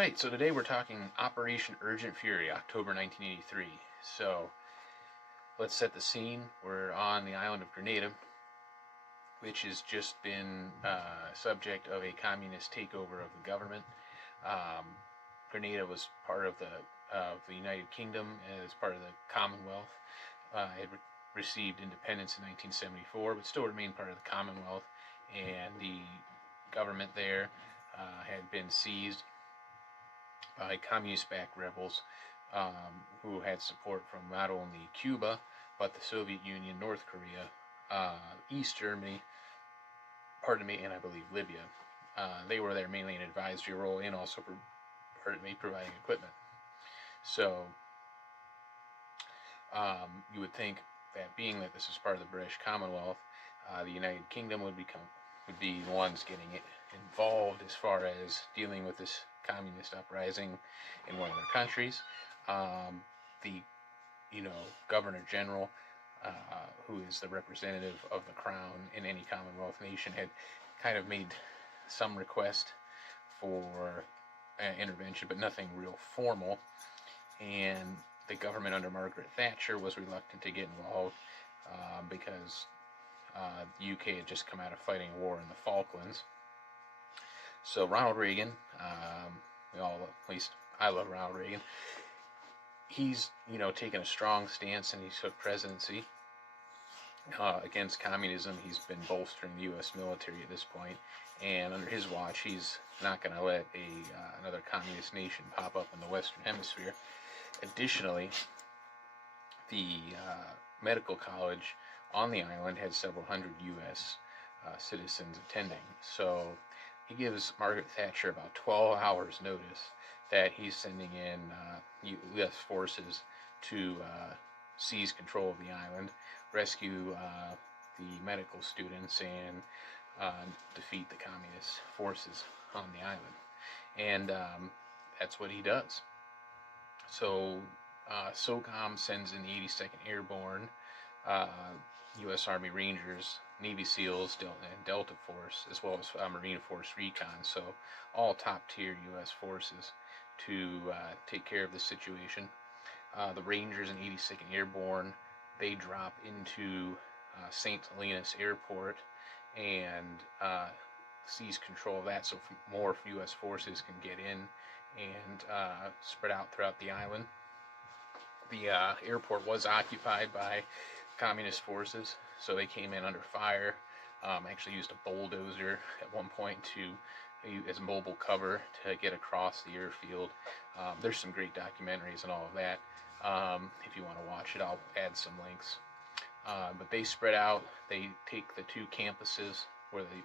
Right, so today we're talking Operation Urgent Fury, October 1983. So let's set the scene. We're on the island of Grenada, which has just been subject of a communist takeover of the government. Um, Grenada was part of the United Kingdom as part of the Commonwealth. It received independence in 1974, but still remained part of the Commonwealth, and the government there had been seized by communist-backed rebels who had support from not only Cuba, but the Soviet Union, North Korea, East Germany, and I believe Libya. They were there mainly in an advisory role and also, providing equipment. So you would think that being that this is part of the British Commonwealth, the United Kingdom would be the ones getting it involved as far as dealing with this communist uprising in one of their countries. The Governor General, who is the representative of the Crown in any Commonwealth nation, had kind of made some request for intervention, but nothing real formal. And the government under Margaret Thatcher was reluctant to get involved because the UK had just come out of fighting a war in the Falklands. So Ronald Reagan, at least I love Ronald Reagan. He's taken a strong stance, and he took presidency against communism. He's been bolstering the U.S. military at this point, and under his watch, he's not going to let another communist nation pop up in the Western Hemisphere. Additionally, the medical college on the island had several hundred U.S. Citizens attending. So he gives Margaret Thatcher about 12 hours notice that he's sending in U.S. forces to seize control of the island, rescue the medical students, and defeat the communist forces on the island. And that's what he does. So SOCOM sends in the 82nd Airborne, U.S. Army Rangers, Navy SEALs, and Delta Force, as well as Marine Force Recon. So all top-tier U.S. forces to take care of the situation. The Rangers and 82nd Airborne, they drop into St. Helena's Airport and seize control of that, so more U.S. forces can get in and spread out throughout the island. The airport was occupied by communist forces, so they came in under fire. Actually used a bulldozer at one point as mobile cover to get across the airfield. There's some great documentaries and all of that. If you want to watch it, I'll add some links. But they spread out. They take the two campuses where the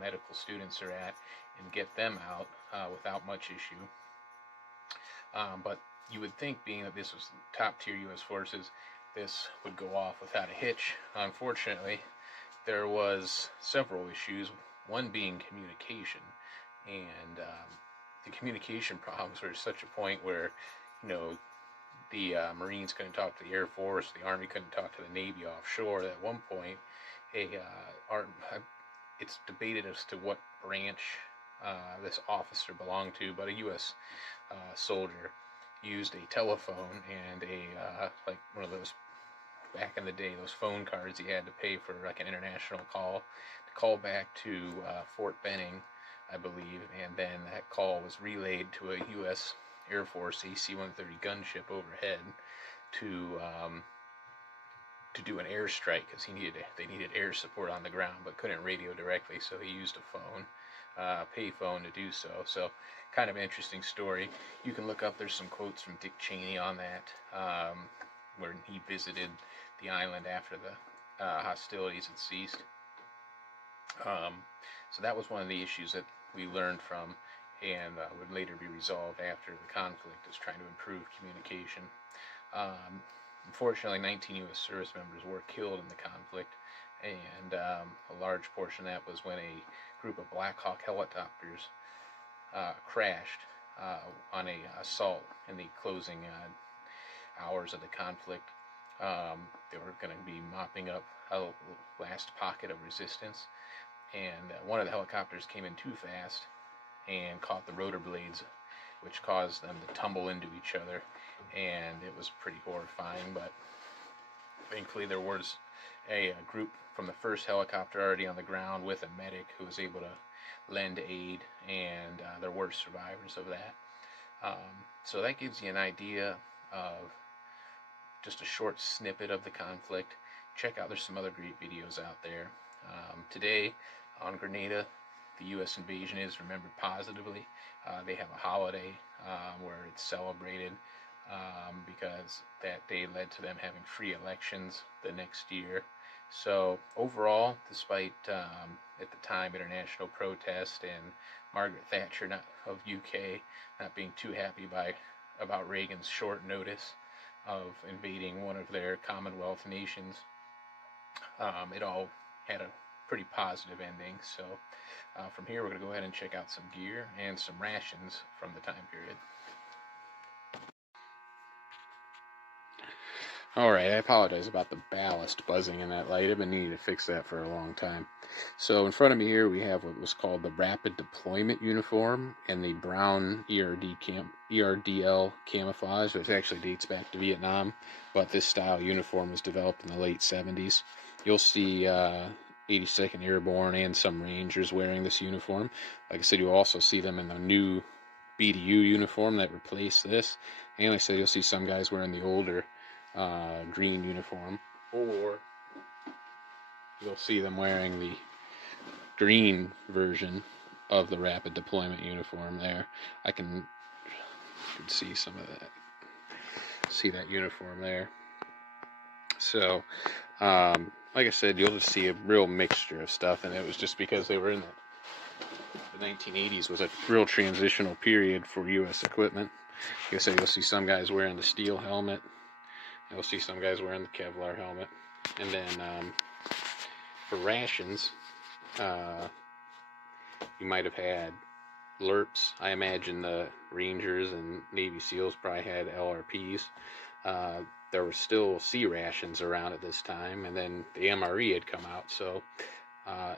medical students are at and get them out without much issue. But you would think, being that this was top-tier U.S. forces, this would go off without a hitch. Unfortunately, there was several issues, one being communication. And the communication problems were to such a point where, the Marines couldn't talk to the Air Force, the Army couldn't talk to the Navy offshore. At one point, it's debated as to what branch this officer belonged to, but a U.S. Soldier used a telephone and like one of those, back in the day, those phone cards you had to pay for like an international call, to call back to Fort Benning, I believe, and then that call was relayed to a U.S. Air Force AC-130 gunship overhead to do an airstrike, because they needed air support on the ground but couldn't radio directly, so they used a phone, pay phone, to do so. So kind of interesting story. You can look up, there's some quotes from Dick Cheney on that, where he visited the island after the hostilities had ceased. So that was one of the issues that we learned from, and would later be resolved after the conflict, is trying to improve communication. Unfortunately, 19 U.S. service members were killed in the conflict, and a large portion of that was when a group of Black Hawk helicopters crashed on a assault in the closing hours of the conflict. They were going to be mopping up a last pocket of resistance, and one of the helicopters came in too fast and caught the rotor blades which caused them to tumble into each other, and it was pretty horrifying. But thankfully there was a group from the first helicopter already on the ground with a medic who was able to lend aid, and there were survivors of that. So that gives you an idea of just a short snippet of the conflict. Check out, there's some other great videos out there. Today on Grenada, the US invasion is remembered positively. They have a holiday where it's celebrated because that day led to them having free elections the next year. So overall, despite at the time international protest and Margaret Thatcher of UK not being too happy about Reagan's short notice of invading one of their Commonwealth nations, it all had a pretty positive ending. So from here we're going to go ahead and check out some gear and some rations from the time period. Alright, I apologize about the ballast buzzing in that light. I've been needing to fix that for a long time. So in front of me here we have what was called the Rapid Deployment Uniform and the brown ERDL camouflage, which actually dates back to Vietnam, but this style uniform was developed in the late 70s. You'll see 82nd Airborne and some Rangers wearing this uniform. Like I said, you'll also see them in the new BDU uniform that replaced this. And like I said, you'll see some guys wearing the older green uniform, or you'll see them wearing the green version of the Rapid Deployment uniform there. I can see some of that. See that uniform there. So, like I said, you'll just see a real mixture of stuff, and it was just because they were in the 1980s was a real transitional period for U.S. equipment. Like I said, you'll see some guys wearing the steel helmet. You'll see some guys wearing the Kevlar helmet. And then for rations, you might have had LRPs. I imagine the Rangers and Navy SEALs probably had LRPs. There were still C rations around at this time, and then the MRE had come out. So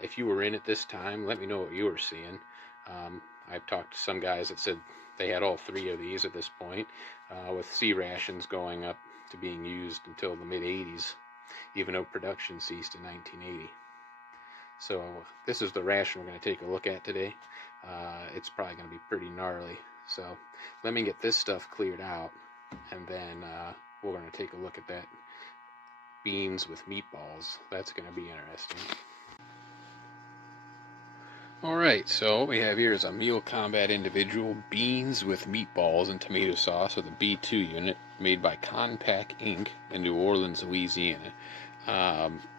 if you were in at this time, let me know what you were seeing. I've talked to some guys that said they had all three of these at this point, with C rations going up to being used until the mid-80s, even though production ceased in 1980. So this is the ration we're going to take a look at today. It's probably going to be pretty gnarly. So let me get this stuff cleared out, and then we're going to take a look at that beans with meatballs. That's going to be interesting. Alright, so what we have here is a Meal Combat Individual beans with meatballs and tomato sauce with a B2 unit made by Conpac Inc. in New Orleans, Louisiana.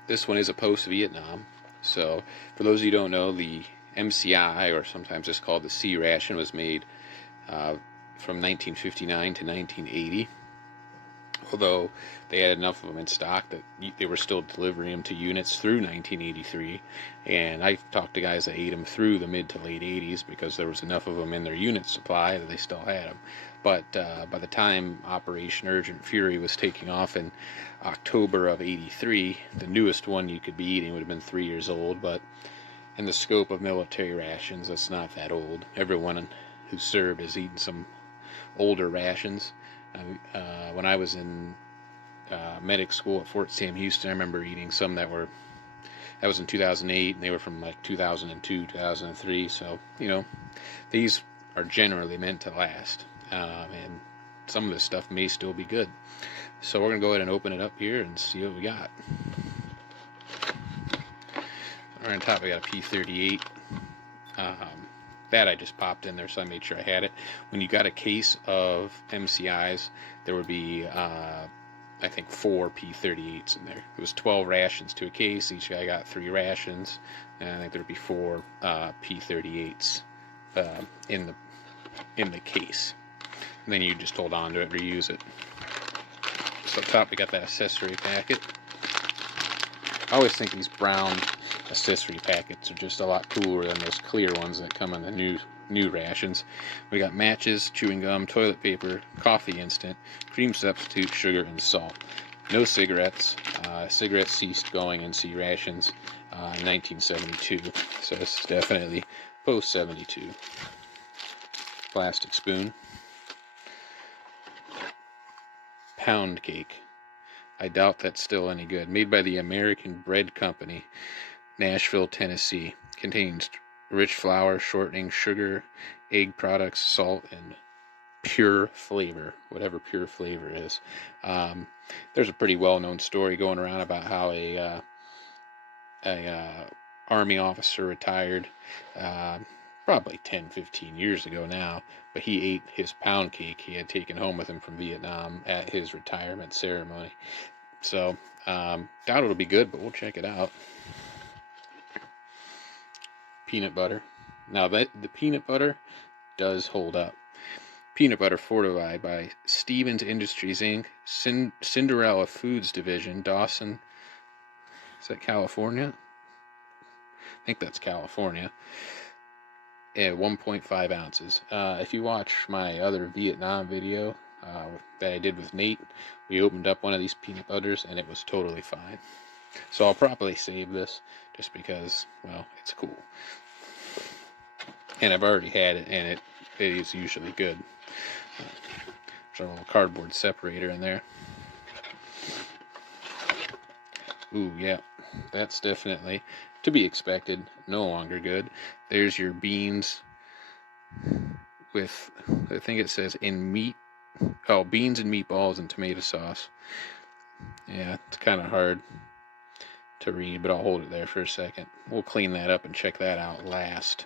This one is a post-Vietnam. So for those of you who don't know, the MCI, or sometimes just called the C ration, was made from 1959 to 1980. Although they had enough of them in stock that they were still delivering them to units through 1983. And I've talked to guys that ate them through the mid to late 80s because there was enough of them in their unit supply that they still had them. But by the time Operation Urgent Fury was taking off in October of 83, the newest one you could be eating would have been 3 years old. But in the scope of military rations, it's not that old. Everyone who served has eaten some older rations. When I was in medic school at Fort Sam Houston, I remember eating some that was in 2008, and they were from like 2002, 2003. So, you know, these are generally meant to last, and some of this stuff may still be good. So we're going to go ahead and open it up here and see what we got. Right on top, we got a P38. That I just popped in there, so I made sure I had it. When you got a case of MCIs, there would be, I think, 4 P38s in there. It was 12 rations to a case. Each guy got 3 rations, and I think there would be 4 P38s in the case. And then you just hold on to it, reuse it. So up top, we got that accessory packet. I always think these brown accessory packets are just a lot cooler than those clear ones that come in the new rations. We got matches, chewing gum, toilet paper, coffee instant, cream substitute, sugar, and salt. No cigarettes. Cigarettes ceased going in C rations in 1972, so this is definitely post 72. Plastic spoon. pound cake. I doubt that's still any good. Made by the American Bread Company, Nashville, Tennessee. Contains rich flour, shortening, sugar, egg products, salt, and pure flavor, whatever pure flavor is. There's a pretty well-known story going around about how a army officer retired probably 10-15 years ago now, but he ate his pound cake he had taken home with him from Vietnam at his retirement ceremony. So doubt it'll be good, but we'll check it out. Peanut butter. Now that the peanut butter does hold up. Peanut butter fortified by Stevens Industries Inc., Cinderella Foods Division, Dawson. Is that California? I think that's California. At 1.5 ounces. If you watch my other Vietnam video that I did with Nate, we opened up one of these peanut butters and it was totally fine. So I'll probably save this just because, well, it's cool. And I've already had it, and it is usually good. There's a little cardboard separator in there. Ooh, yeah, that's definitely to be expected. No longer good. There's your beans with, I think it says in meat. Oh, beans and meatballs and tomato sauce. Yeah, it's kind of hard to read, but I'll hold it there for a second. We'll clean that up and check that out last.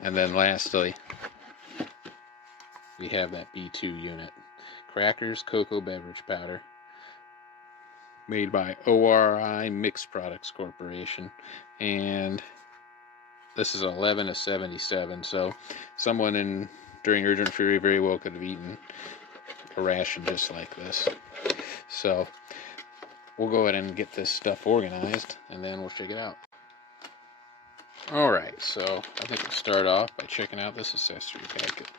And then lastly, we have that B2 unit. Crackers, cocoa beverage powder. Made by ORI Mixed Products Corporation. And this is 11 of 77. So someone during Urgent Fury very well could have eaten a ration just like this. So we'll go ahead and get this stuff organized, and then we'll check it out. Alright, so I think we'll start off by checking out this accessory packet.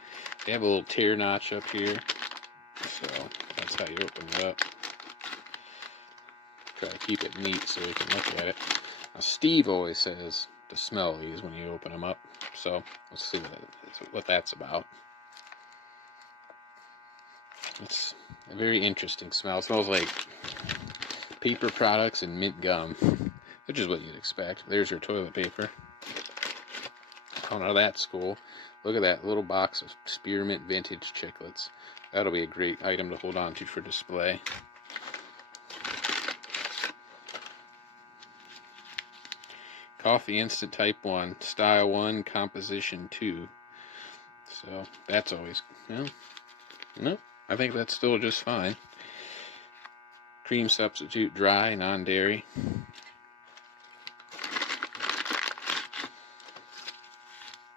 They have a little tear notch up here, so that's how you open it up. Try to keep it neat so you can look at it. Now Steve always says to smell these when you open them up, so let's see what that's about. It's a very interesting smell. It smells like paper products and mint gum, which is what you'd expect. There's your toilet paper. Oh, now that's cool. Look at that little box of spearmint vintage chiclets. That'll be a great item to hold on to for display. Coffee Instant Type 1, Style 1, Composition 2. So that's always, well, no, I think that's still just fine. Cream substitute, dry, non-dairy.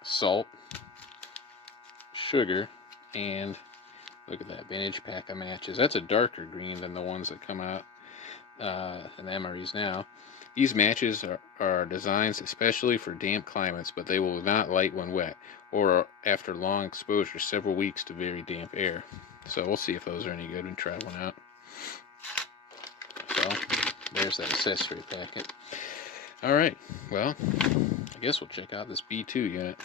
Salt, sugar, and look at that vintage pack of matches. That's a darker green than the ones that come out in the MREs now. These matches are designed especially for damp climates, but they will not light when wet or after long exposure, several weeks to very damp air. So we'll see if those are any good and try one out. So there's that accessory packet. Alright, well, I guess we'll check out this B2 unit.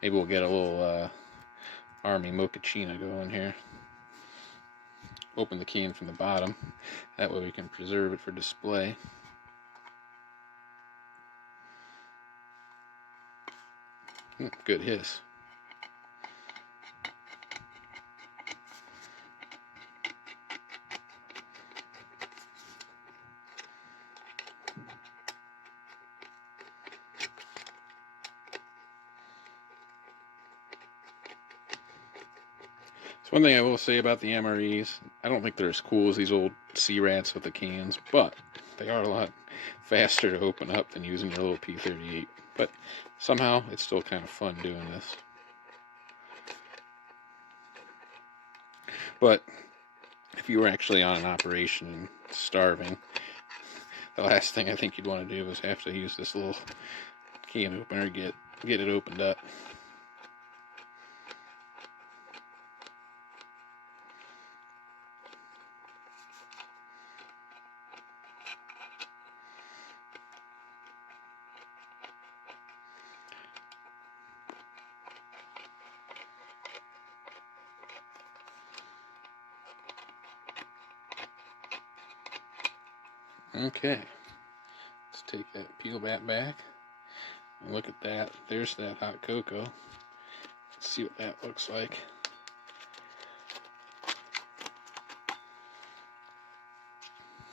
Maybe we'll get a little Army mochaccino going here. Open the can from the bottom. That way we can preserve it for display. Good hiss. So one thing I will say about the MREs, I don't think they're as cool as these old C-Rats with the cans, but they are a lot faster to open up than using your little P38. But somehow it's still kind of fun doing this. But if you were actually on an operation and starving, the last thing I think you'd want to do is have to use this little can opener to get it opened up. Okay, let's take that, peel that back, and look at that. There's that hot cocoa. Let's see what that looks like.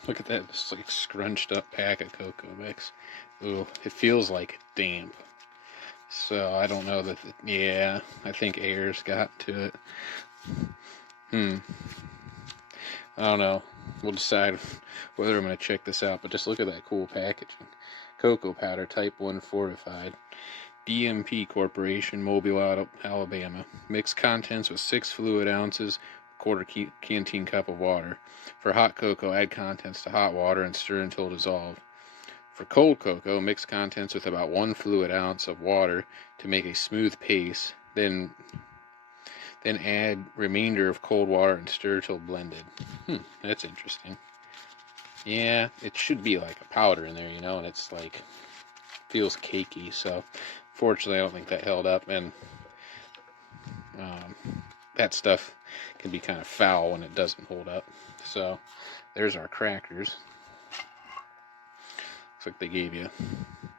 Look at that, this like scrunched up pack of cocoa mix. Ooh, it feels like damp. So I don't know that, yeah, I think air's got to it. I don't know. We'll decide whether I'm going to check this out, but just look at that cool packaging. Cocoa powder, type 1 fortified. DMP Corporation, Mobile, Alabama. Mixed contents with 6 fluid ounces, quarter canteen cup of water. For hot cocoa, add contents to hot water and stir until dissolved. For cold cocoa, mix contents with about 1 fluid ounce of water to make a smooth paste. Then add remainder of cold water and stir till blended. That's interesting. Yeah, it should be like a powder in there, you know, and it's like, feels cakey, so fortunately I don't think that held up, and that stuff can be kind of foul when it doesn't hold up. So there's our crackers. Looks like they gave you,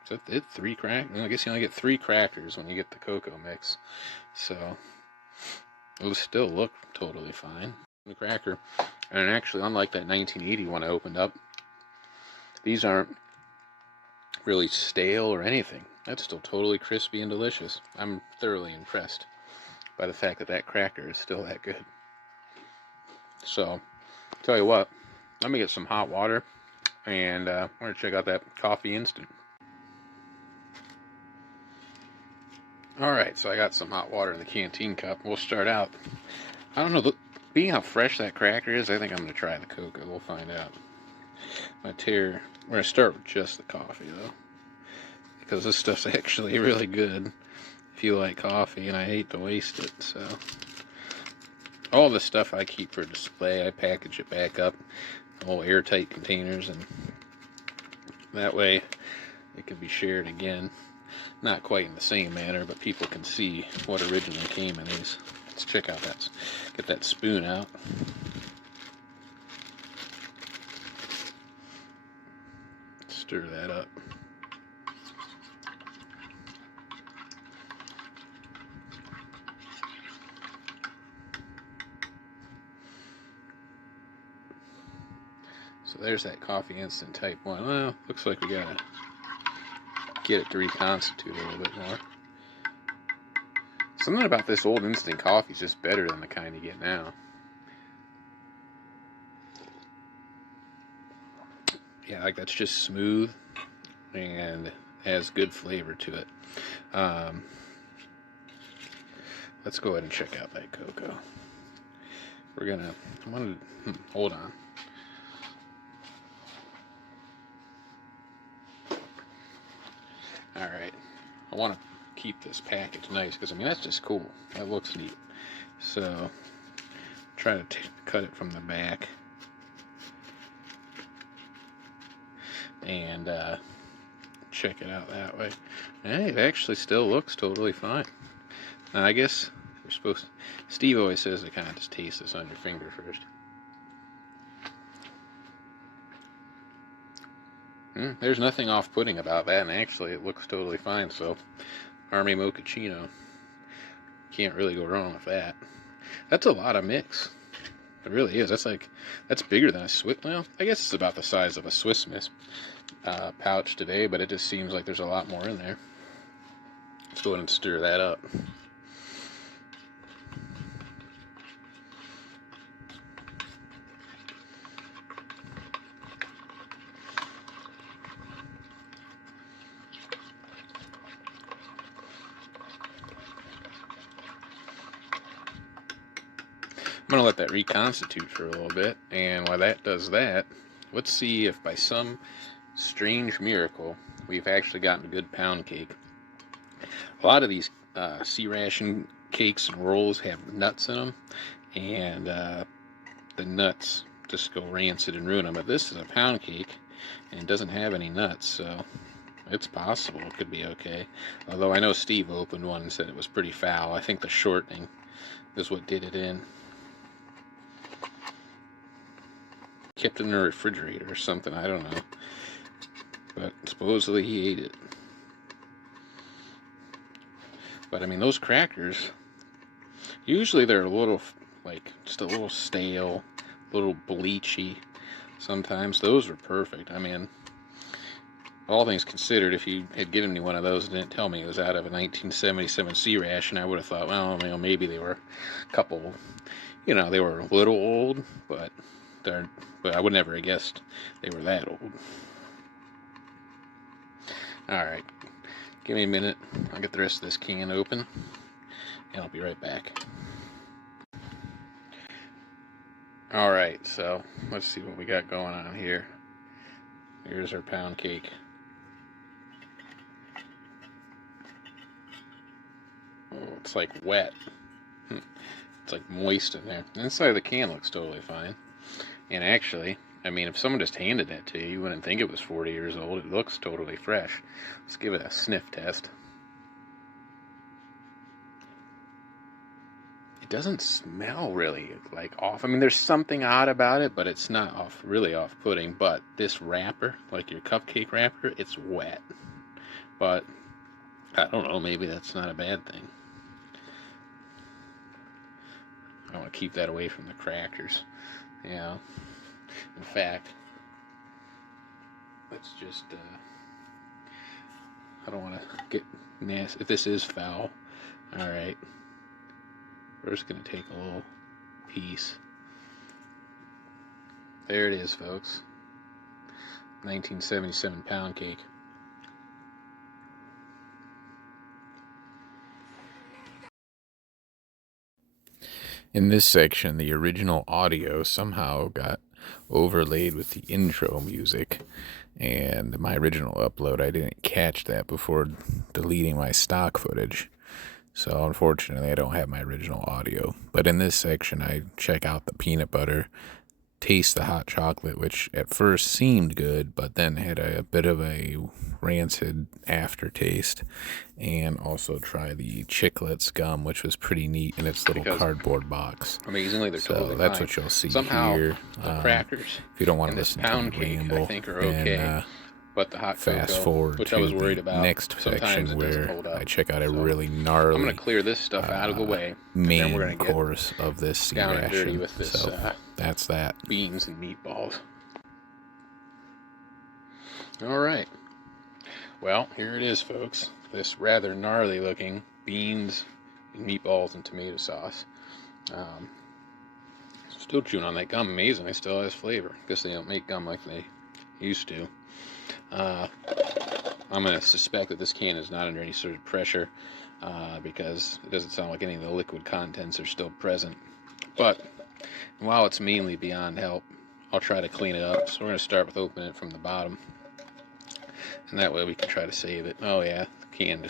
is that it? 3 crackers? I guess you only get 3 crackers when you get the cocoa mix. So it'll still look totally fine. The cracker, and actually, unlike that 1980 one I opened up, these aren't really stale or anything. That's still totally crispy and delicious. I'm thoroughly impressed by the fact that that cracker is still that good. So, tell you what, let me get some hot water, and we're going to check out that coffee instant. Alright, so I got some hot water in the canteen cup. We'll start out. I don't know, being how fresh that cracker is, I think I'm going to try the cocoa. We'll find out. We're going to start with just the coffee, though, because this stuff's actually really good if you like coffee, and I hate to waste it. So all this stuff I keep for display. I package it back up in little airtight containers, and that way it can be shared again. Not quite in the same manner, but people can see what originally came in these. Let's check out that. Get that spoon out. Stir that up. So there's that coffee instant type 1. Well, looks like we gotta get it to reconstitute a little bit more. Something about this old instant coffee is just better than the kind you get now. Yeah, like that's just smooth and has good flavor to it. Let's go ahead and check out that cocoa. Hold on. Alright, I want to keep this package nice, because I mean that's just cool. That looks neat. So try to cut it from the back and check it out that way. Hey, it actually still looks totally fine. Now I guess you're supposed to, Steve always says to kind of just taste this on your finger first. There's nothing off-putting about that, and actually it looks totally fine. So Army Mochaccino, can't really go wrong with that. That's a lot of mix. It really is. That's bigger than a Swiss. Well, I guess it's about the size of a Swiss Miss pouch today, but it just seems like there's a lot more in there. Let's go ahead and stir that up. I'm going to let that reconstitute for a little bit, and while that does that, let's see if by some strange miracle we've actually gotten a good pound cake. A lot of these sea ration cakes and rolls have nuts in them, and the nuts just go rancid and ruin them. But this is a pound cake, and it doesn't have any nuts, so it's possible it could be okay. Although I know Steve opened one and said it was pretty foul. I think the shortening is what did it in. kept it in the refrigerator or something, I don't know. But supposedly he ate it. But I mean, those crackers, usually they're a little, like, just a little stale, a little bleachy. Sometimes those were perfect. I mean, all things considered, if you had given me one of those and didn't tell me it was out of a 1977 C ration, I would have thought, well, you know, maybe they were a couple, you know, they were a little old, but I would never have guessed they were that old. All right, give me a minute. I'll get the rest of this can open, and I'll be right back. All right, so let's see what we got going on here. Here's our pound cake. Oh, it's like wet. It's like moist in there. The inside of the can looks totally fine. And actually, I mean, if someone just handed that to you, you wouldn't think it was 40 years old. It looks totally fresh. Let's give it a sniff test. It doesn't smell really like off. I mean, there's something odd about it, but it's not really off-putting. But this wrapper, like your cupcake wrapper, it's wet. But I don't know, maybe that's not a bad thing. I want to keep that away from the crackers. Yeah. In fact, let's just, I don't want to get nasty. If this is foul, alright. We're just going to take a little piece. There it is, folks. 1977 pound cake. In this section, the original audio somehow got overlaid with the intro music, and my original upload, I didn't catch that before deleting my stock footage. So unfortunately, I don't have my original audio. But in this section, I check out the peanut butter, taste the hot chocolate, which at first seemed good, but then had a bit of a rancid aftertaste, and also try the Chiclets gum, which was pretty neat in its little cardboard box. Amazingly, they're totally that's fine. What you'll see Somehow, here. the crackers If you don't want and to this listen to pound me cake, ramble, I think, are okay. then But the hot fast cocoa, forward which to I was worried the about, next section where I check out a really gnarly, I'm going to clear this stuff out of the way. main then we're gonna get course of this C down and dirty ration. with this, So that's that. Beans and meatballs. All right. Well, here it is, folks. This rather gnarly looking beans and meatballs and tomato sauce. Still chewing on that gum. Amazingly, still has flavor. Guess they don't make gum like they used to. I'm going to suspect that this can is not under any sort of pressure because it doesn't sound like any of the liquid contents are still present. But while it's mainly beyond help, I'll try to clean it up. So we're going to start with opening it from the bottom. And that way we can try to save it. Oh yeah, the can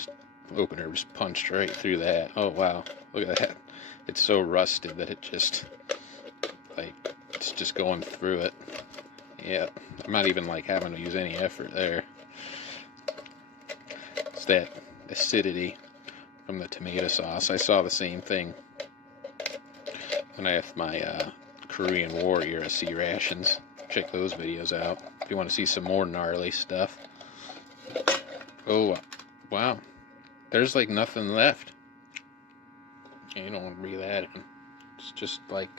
opener just punched right through that. Oh wow, look at that. It's so rusted that it just, like, it's just going through it. Yeah, I'm not even like having to use any effort there. It's that acidity from the tomato sauce. I saw the same thing when I had my Korean War era C rations. Check those videos out if you want to see some more gnarly stuff. Oh, wow. There's like nothing left. Yeah, you don't want to breathe that in. It's just like,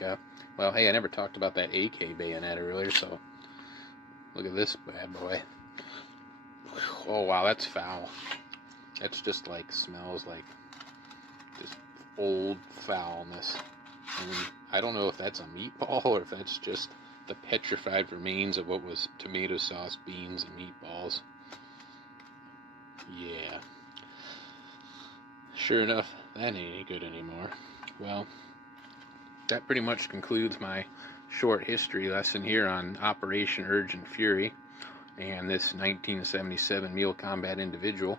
well, hey, I never talked about that AK bayonet earlier, so look at this bad boy. Oh, wow, that's foul. That's just like, smells like just old foulness. I mean, I don't know if that's a meatball or if that's just the petrified remains of what was tomato sauce, beans, and meatballs. Yeah. Sure enough, that ain't any good anymore. Well, that pretty much concludes my short history lesson here on Operation Urgent Fury and this 1977 Mule Combat Individual,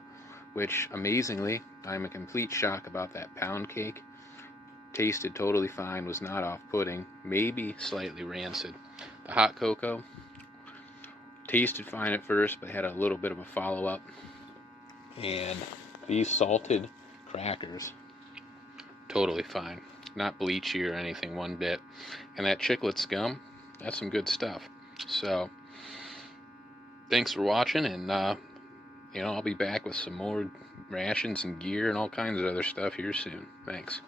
which, amazingly, I'm a complete shock about that pound cake. Tasted totally fine, was not off-putting, maybe slightly rancid. The hot cocoa tasted fine at first, but had a little bit of a follow-up. And these salted crackers, totally fine. Not bleachy or anything one bit. And that Chiclets gum, that's some good stuff. So, thanks for watching, and I'll be back with some more rations and gear and all kinds of other stuff here soon. Thanks.